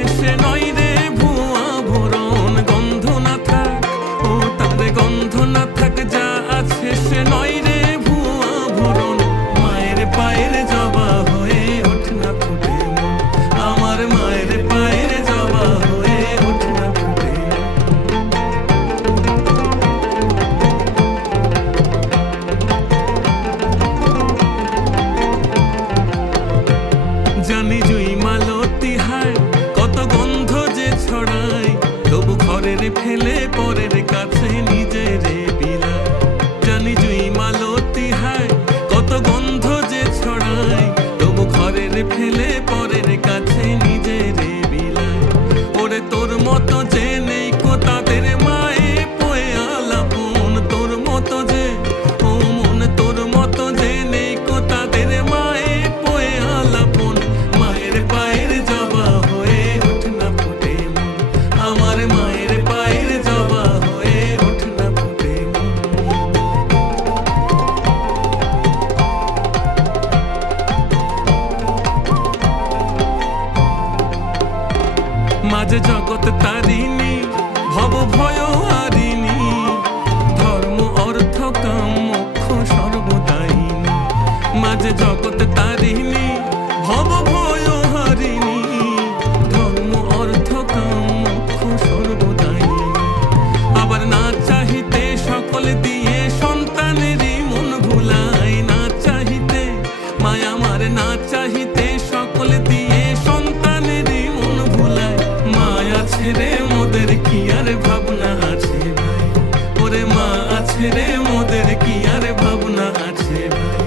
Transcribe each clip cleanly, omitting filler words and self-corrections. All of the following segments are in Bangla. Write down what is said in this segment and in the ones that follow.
আছে সে নয় রে ভুয়া ভরণ। গন্ধ না থাক ও তার গন্ধ না থাক, যা আছে সে নয় রে ভুয়া ভরণ। মায়ের পায়ের জবা হয়ে ওঠ না ফুটে মন, আমার মায়ের পায়ের জবা হয়ে ওঠ না ফুটে মন। জানি জুই মালতী হায় কত গন্ধ যে ছড়ায়, তবু ঘরের ফেলে পরের কাছে নিজেরে বিলায়। জানি জুই মালতী হায় কত গন্ধ যে ছড়ায়, তবু ঘরের ফেলে পরের কাছে নিজেরে বিলায়। ওরে তোর মতো যে নেই কো তাদের মায়ে পোয়ে আলাপন, তোর মতো যে ও মন তোর মতো যে নেই কো তাদের মায়ে পোয়ে আলাপন। মায়ের পায়ের জবা হয়ে ওঠ না ফুটে মন, আমার মায়ের পায়ের জবা হয়ে ওঠ না ফুটে মন। মাঝে জগৎ তারিণী ভব ভয় হারিণী, ধর্ম অর্থ কাম মোক্ষ সর্বদায়িনী। মাঝে জগৎ তারিণী ভব ভয় হারিণী, ধর্ম অর্থ কাম মোক্ষ সর্বদায়িনী। আবার না চাহিতে সকল দিয়ে সন্তানেরই মন ভুলায়, না চাহিতে মায়া আমার না চাহিতে সকল দিয়ে সন্তানেরই মন ভুলায়। মায়া ছেড়ে মোদের কি আর ভাবনা আছে ভাই, ওরে মা আছে রে মোদের কি আর ভাবনা আছে ভাই।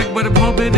একবার ভবের